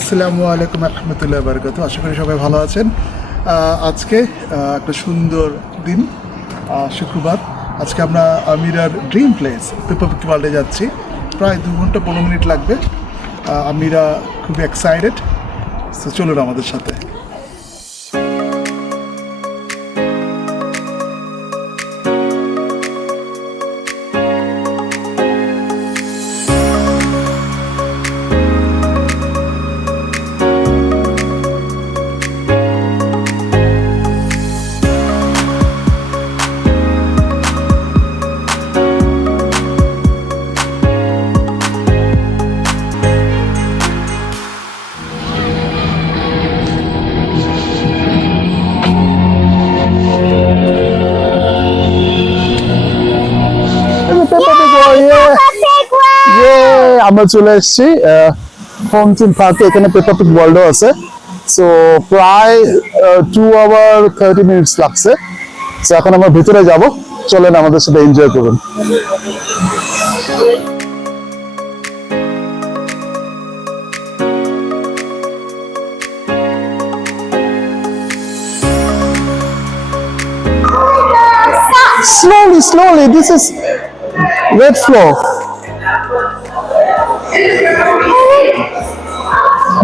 আসসালামু আলাইকুম রহমতুল্লাহ বারকাত। আশা করি সবাই ভালো আছেন। আজকে একটা সুন্দর দিন, শুক্রবার। আজকে আমরা আমিরার ড্রিম প্লেস রিপাবলিক ওয়ার্ল্ডে যাচ্ছি। প্রায় 2 ঘন্টা 15 মিনিট লাগবে। আমিরা খুবই এক্সাইটেড, তো চলুন আমাদের সাথে। আমরা চলে এসেছি ফোনচিন পার্কে। এখানে পেপার পিগ ওয়ার্ল্ডও আছে। সো প্রায় 2 আওয়ার 30 মিনিটস লাগছে। সো এখন আমরা ভিতরে যাব, চলেন আমাদের সাথে এনজয় করুন। Slowly, this is red floor.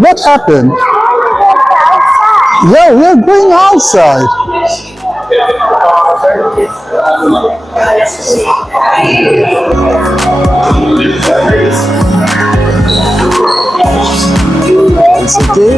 What happened? Yeah, we are going outside. It's okay.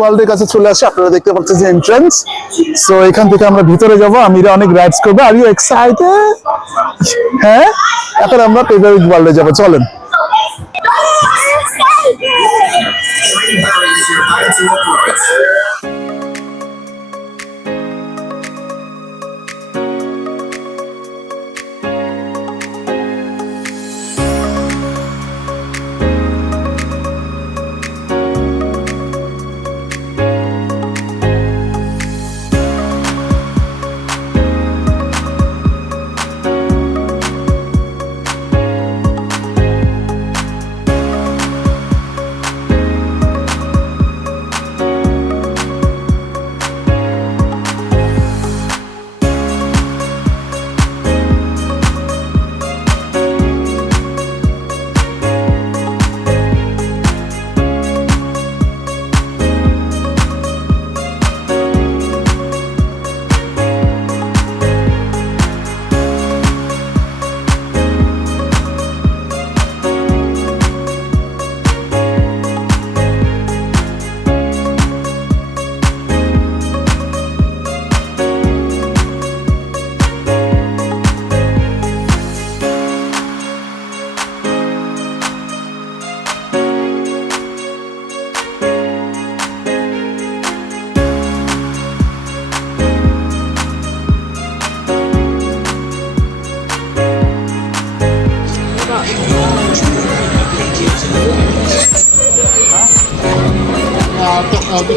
ওয়ার্ল্ডের কাছে চলে আসে। আপনারা দেখতে পাচ্ছেন যে এন্ট্রান্স। সো এখান থেকে আমরা ভিতরে যাব। আমিরা অনেক রাইডস করবে। Are you excited? হ্যাঁ, এখন আমরা পেপার পিগ ওয়ার্ল্ডে যাব, চলেন। I'll be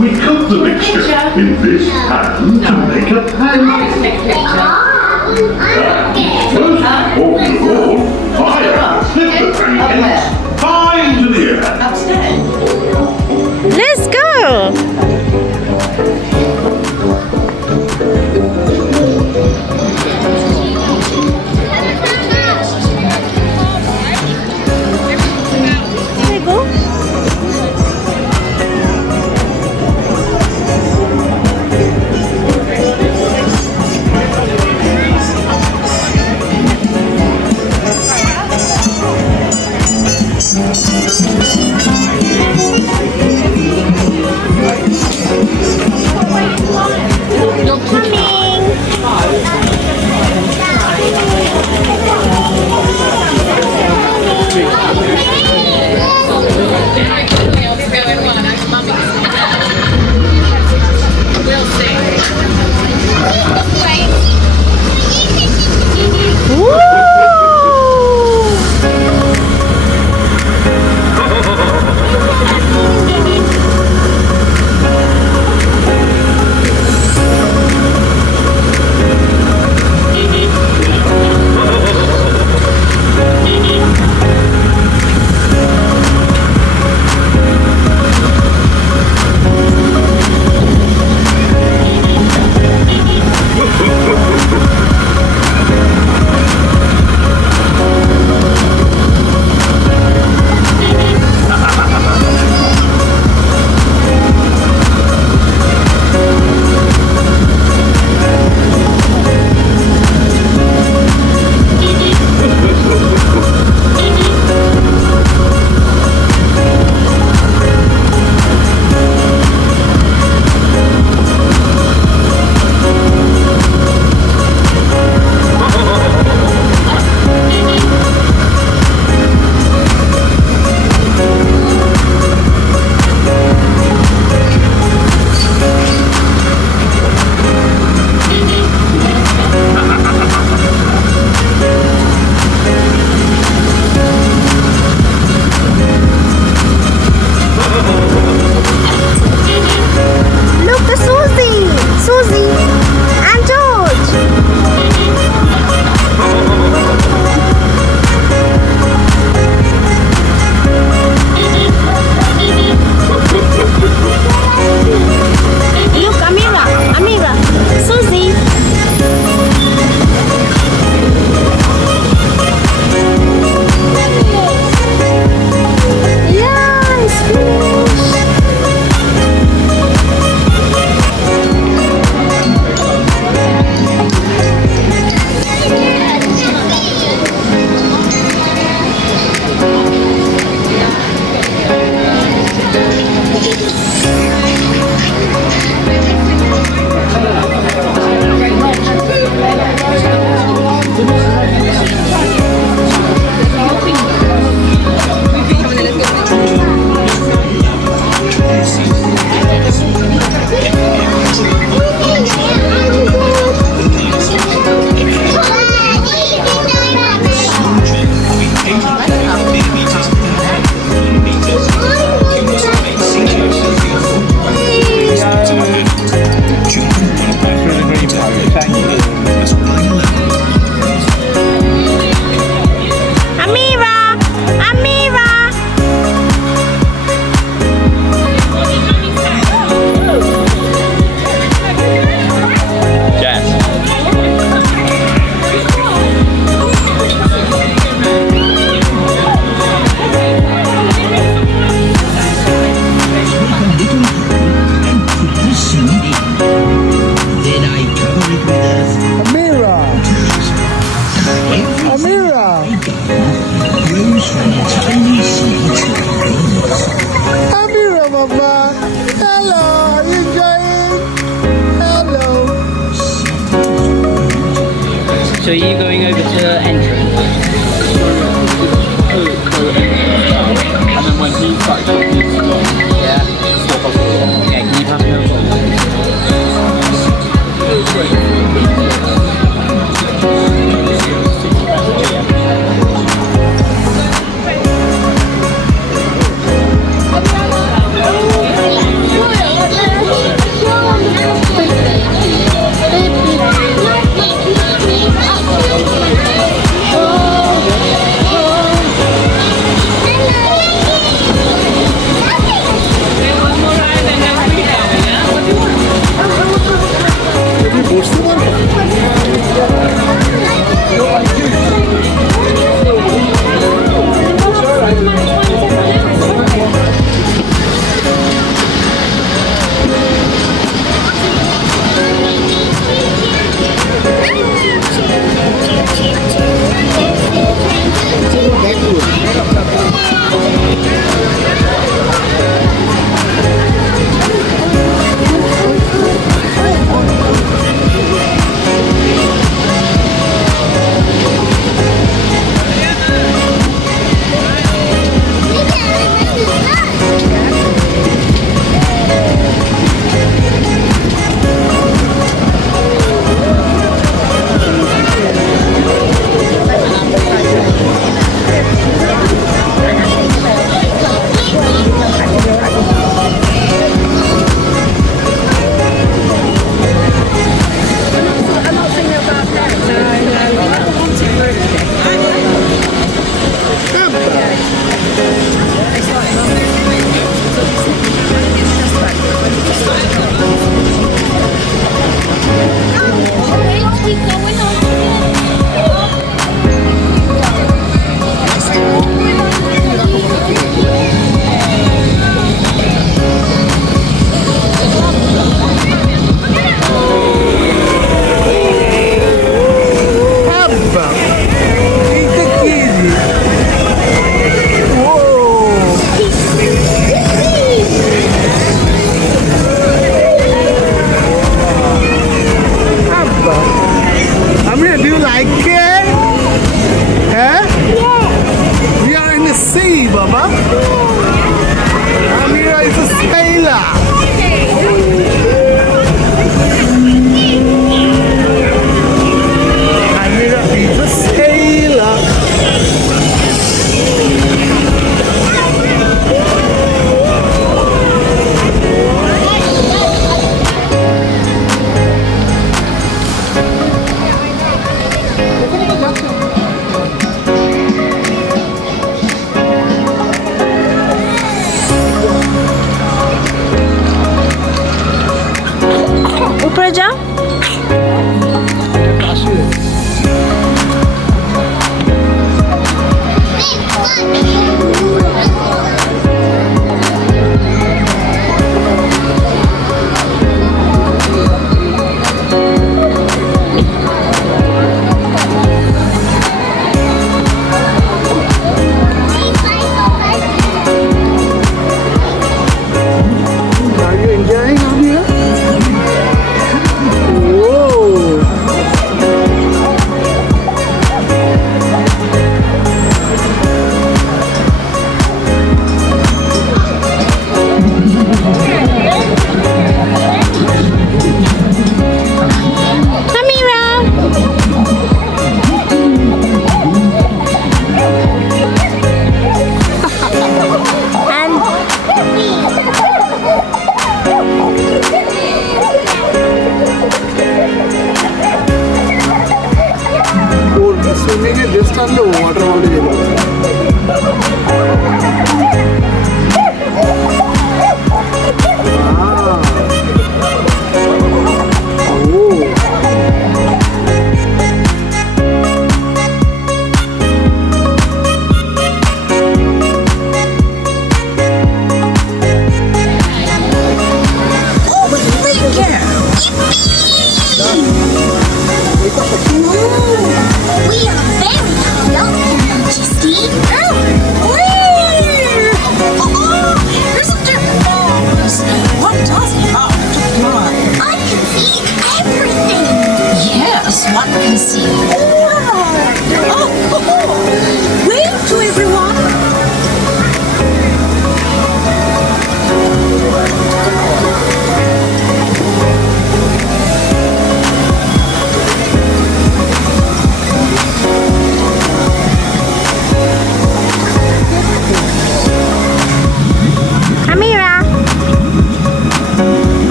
We cut the mixture in this pan to make a pan. First, over the roll, fire, flip the pancakes, high into the air. Let's go! উপরে যাও। Are you enjoying, Amira?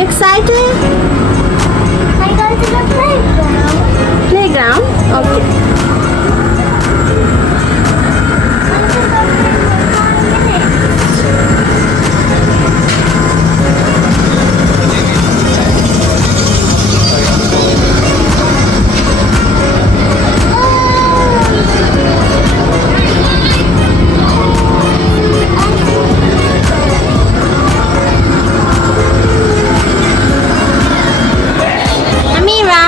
you excited? I go to the playground. Playground? Okay. Amira.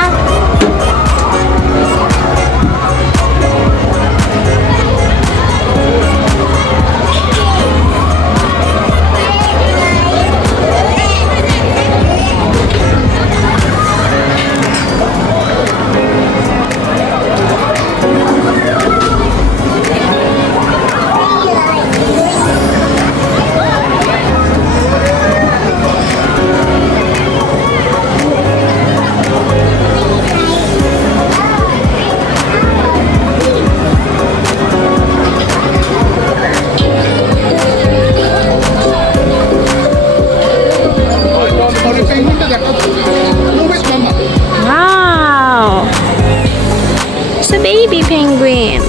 Wow! It's a baby penguin.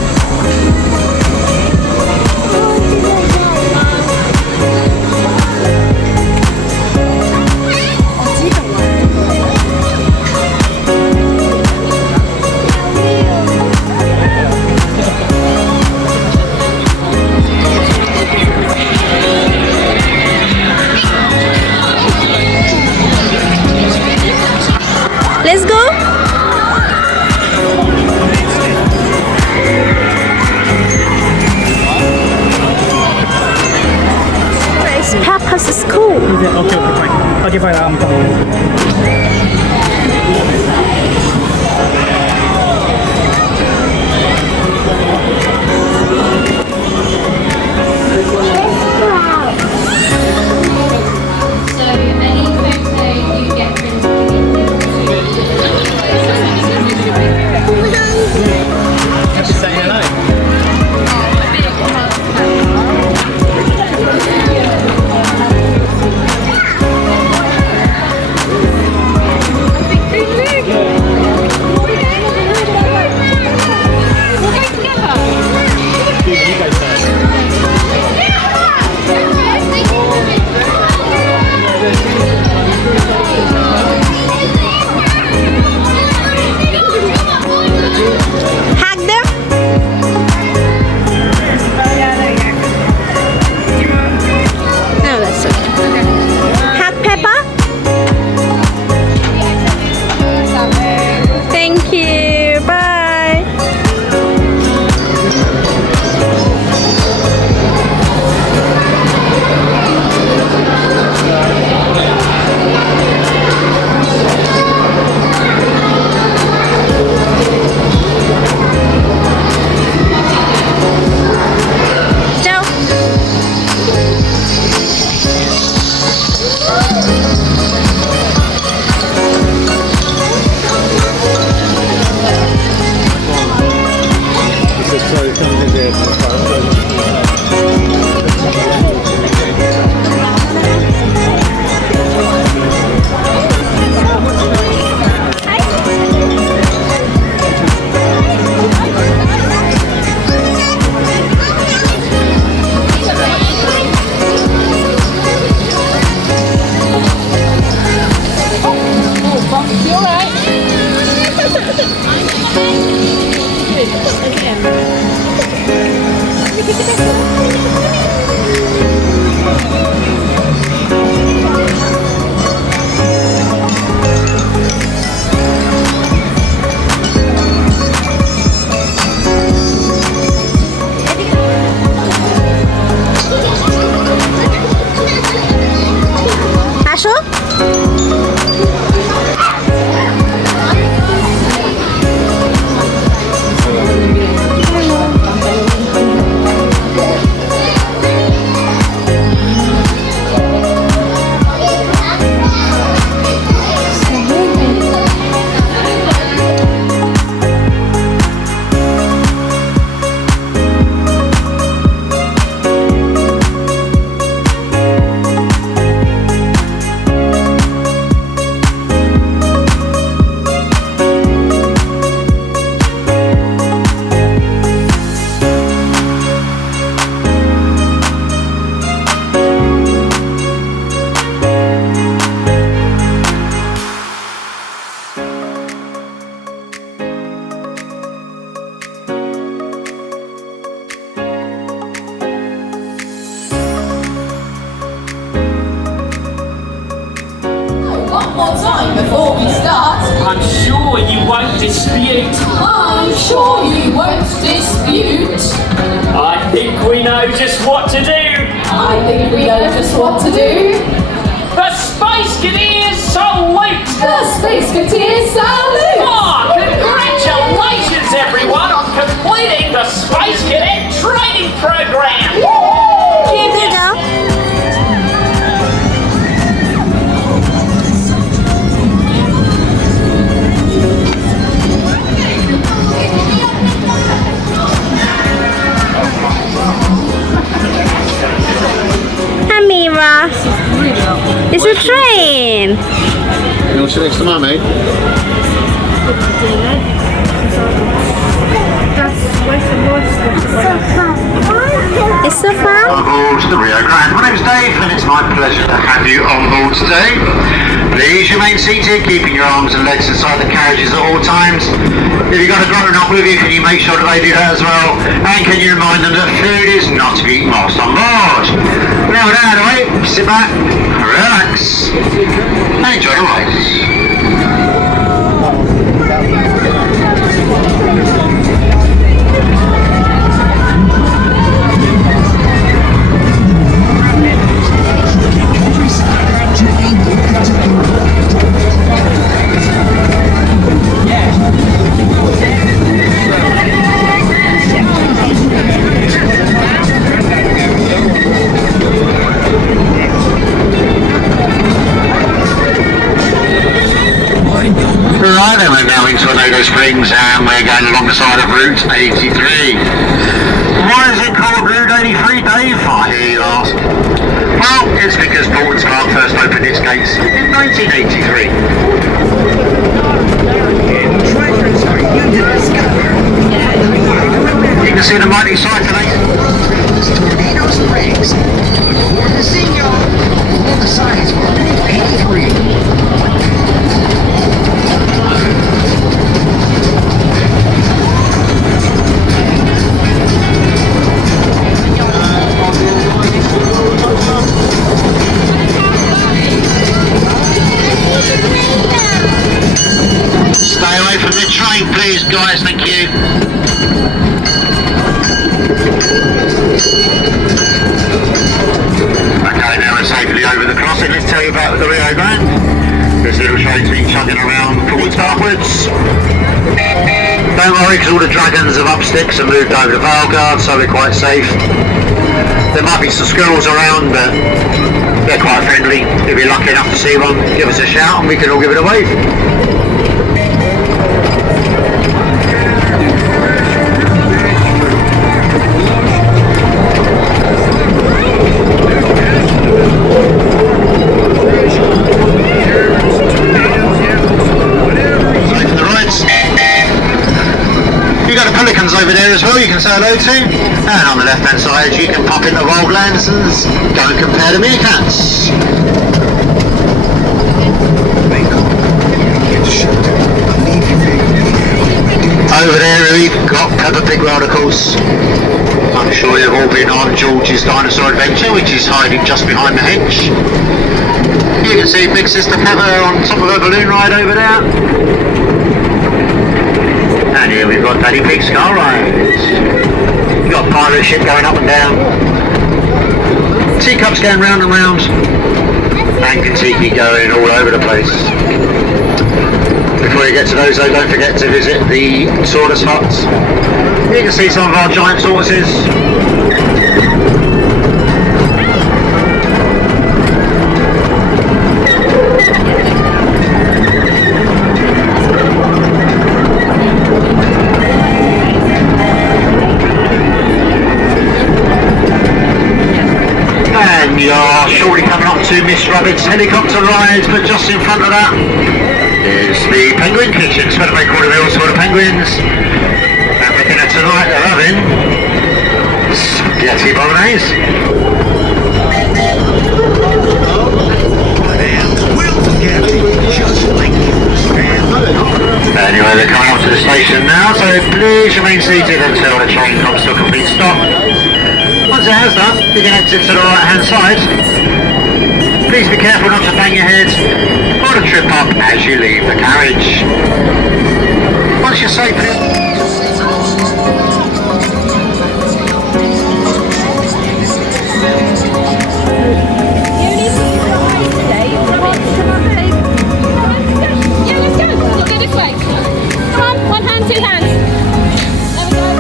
Let's go. Where's Peppa's school? Okay, fine. Okay, fine. I'm coming. So any photo you get Happy Saturday night. You guys said. Hug them. No, that's okay. Hug Peppa. Thank you. Bye. Joe. আসো। one more time before we start. I'm sure you won't dispute. I'm sure you won't dispute. I think we know just what to do. I think we know just what to do. The Space Cadet salute! The Space Cadet salute! Ah, congratulations everyone on completing the Space Cadet training program! Here you go. Amira, it's a train. You want to sit next to Mummy? It's so fun. On board the Rio Grande. My name's Dave and it's my pleasure to have you on board today. Please remain seated, keeping your arms and legs inside the carriages at all times. If you've got a grown up with you, can you make sure that they do that as well? And can you remind them that food is not to be eaten whilst on board? Now without the way, sit back, relax, and enjoy the ride. Right then, we're now in Tornado Springs and we're going along the side of Route 83. Why is it called Route 83, Dave? I hear you ask. Well, it's because Portland's Park first opened its gates in 1983. You can see the mighty side today. Tornado Springs. Look forward to seeing y'all on the signs for Route 83. Stay away from the train, please, guys. Thank you. Okay, now we're safely over the crossing. Let's tell you about the Rio Grande. This little train's been chugging around forwards backwards. Don't worry, because all the dragons have up sticks and moved over the Vale Guard, so we're quite safe. There might be some squirrels around, but they're quite friendly. If you're lucky enough to see one, give us a shout and we can all give it a wave. Pelicans over there as well you can say hello to, and on the left hand side you can pop into Wildlands and go and compare the meerkats. Over there we've got Peppa Pig World, of course. I'm sure you've all been on George's Dinosaur Adventure, which is hiding just behind the hedge. You can see Big Sister Peppa on top of a balloon ride over there. And here we've got Daddy Pig's car ride. We've got a pirate ship going up and down. Teacups going round and round. And Kentucky going all over the place. Before you get to those though, don't forget to visit the tortoise huts. You can see some of our giant tortoises. And you're shortly coming up to Miss Rabbit's helicopter rides, but just in front of that is the Penguin Kitchen. It's where they make all the meals for the penguins. And for dinner tonight they're having spaghetti bolognese. Anyway, they're coming up to the station now, so please remain seated until the train comes to a complete stop. Once it has done, you can exit to the right hand side. Please be careful not to bang your head or to trip up as you leave the carriage. Once you're safely... Yeah, let's go. Let's go this way. Come on, one hand, two hands. There we go.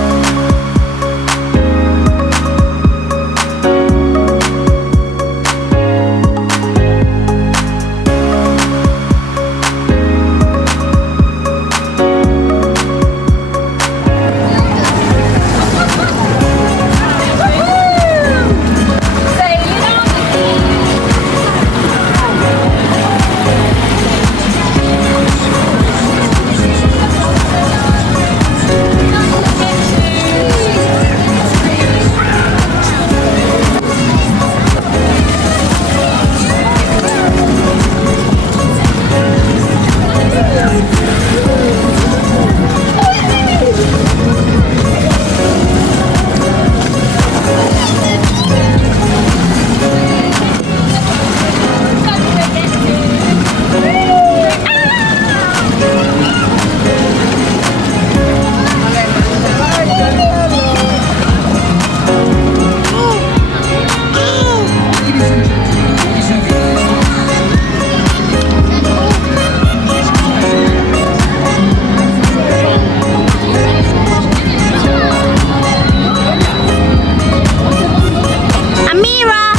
Amira.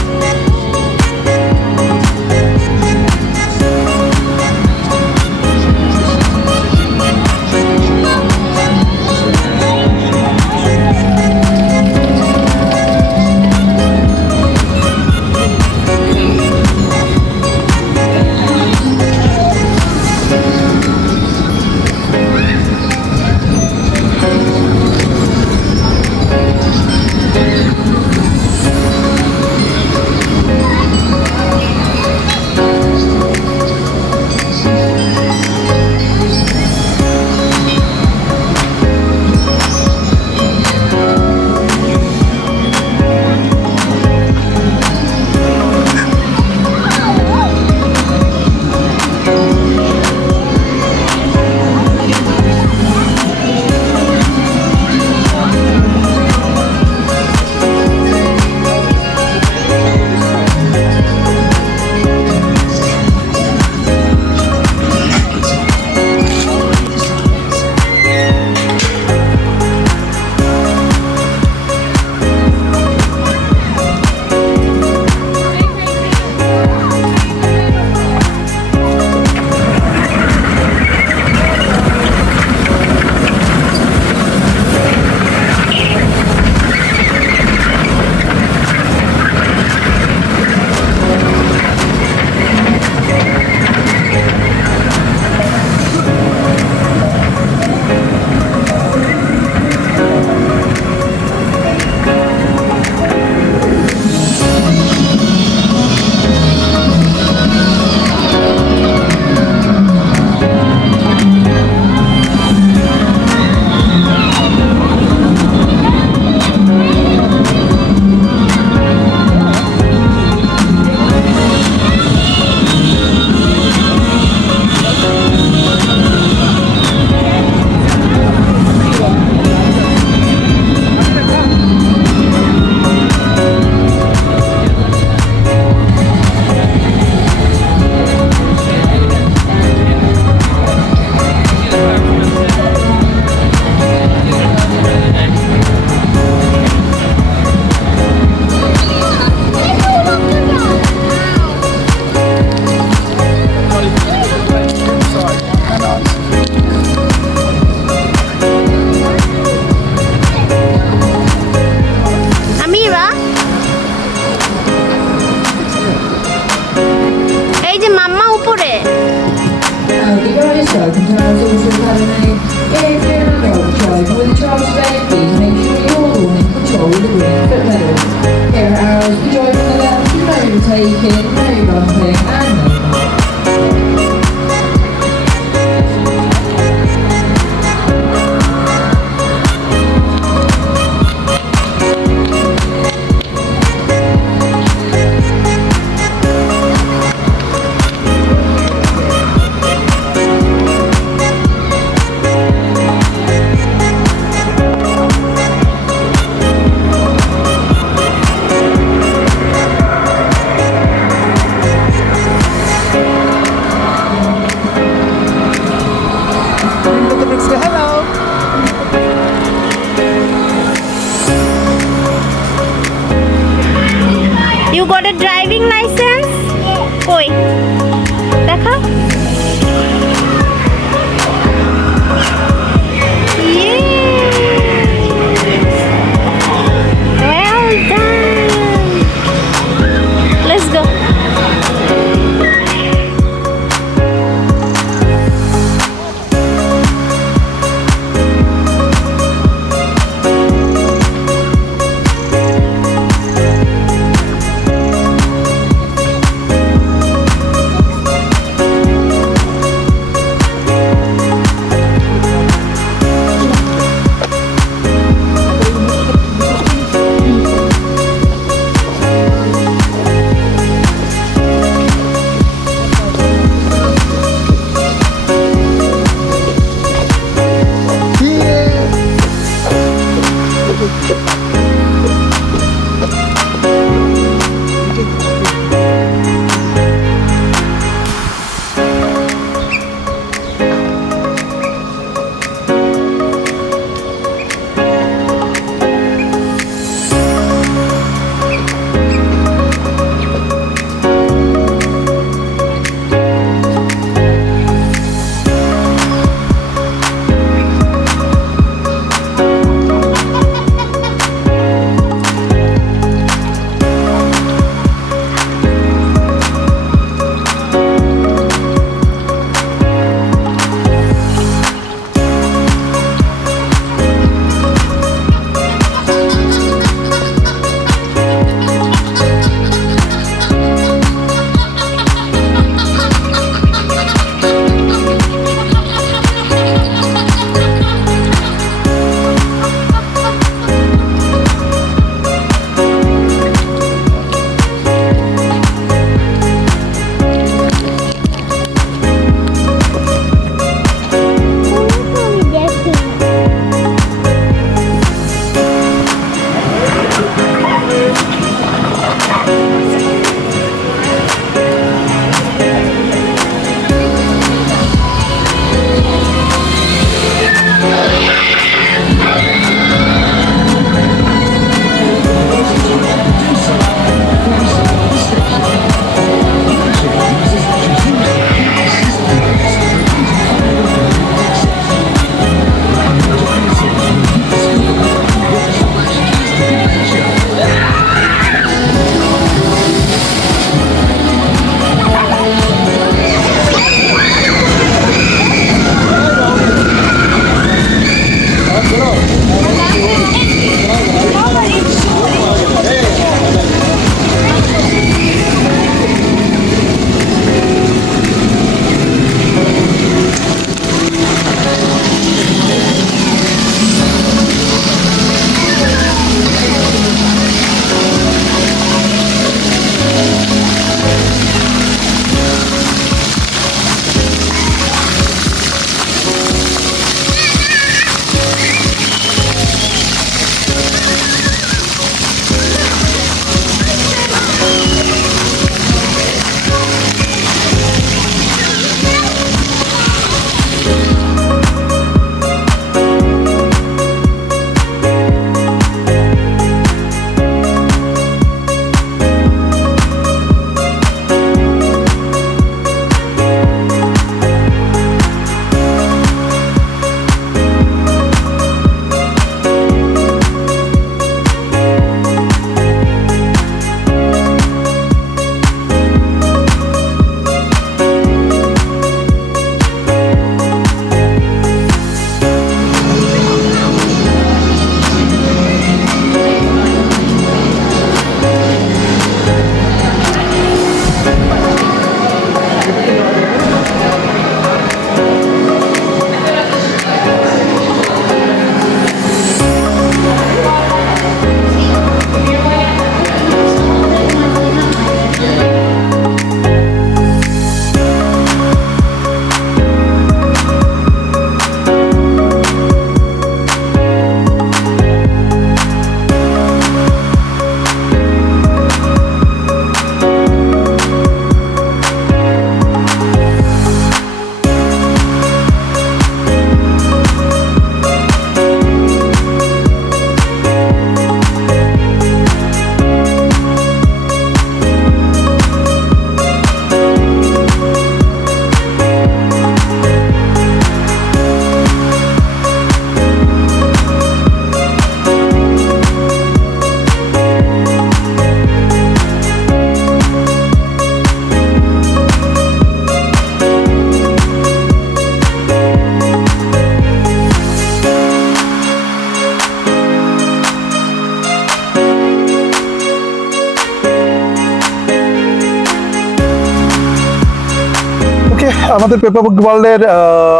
আমাদের paperbook ওয়ার্ল্ডের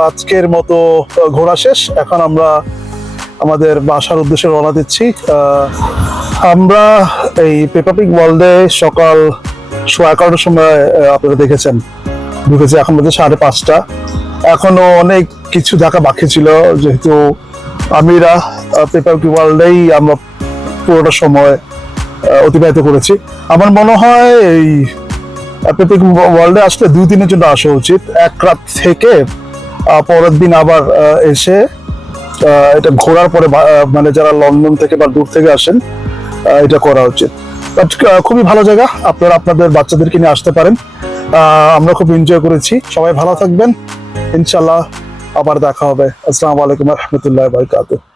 আজকের মতো ঘোরা শেষ। এখন আমরা আমাদের বাসার উদ্দেশ্যে রওনা দিচ্ছি। আমরা এই পেপারবুক ওয়ার্ল্ডে সকাল 11:15টার সময় আপনারা দেখেছেন ঢুকেছি, এখন বাজে 5:30। এখনো অনেক কিছু দেখা বাকি ছিল, যেহেতু আমিরা পেপারবুক ওয়ার্ল্ডেই আমরা পুরোটা সময় অতিবাহিত করেছি। আমার মনে হয় এই পেপারবুক ওয়ার্ল্ডে আসলে 2 দিনের জন্য আসা উচিত। এক রাত থেকে পরের দিন আবার এসে এটা ঘোরার পরে মানে যারা লন্ডন থেকে বা দূর থেকে আসেন এটা করা উচিত। বাট খুবই ভালো জায়গা, আপনারা আপনাদের বাচ্চাদেরকে নিয়ে আসতে পারেন। আমরা খুব এনজয় করেছি। সবাই ভালো থাকবেন, ইনশাল্লাহ আবার দেখা হবে। আসসালামু আলাইকুম ওয়া রাহমাতুল্লাহি ওয়া বারাকাতুহু।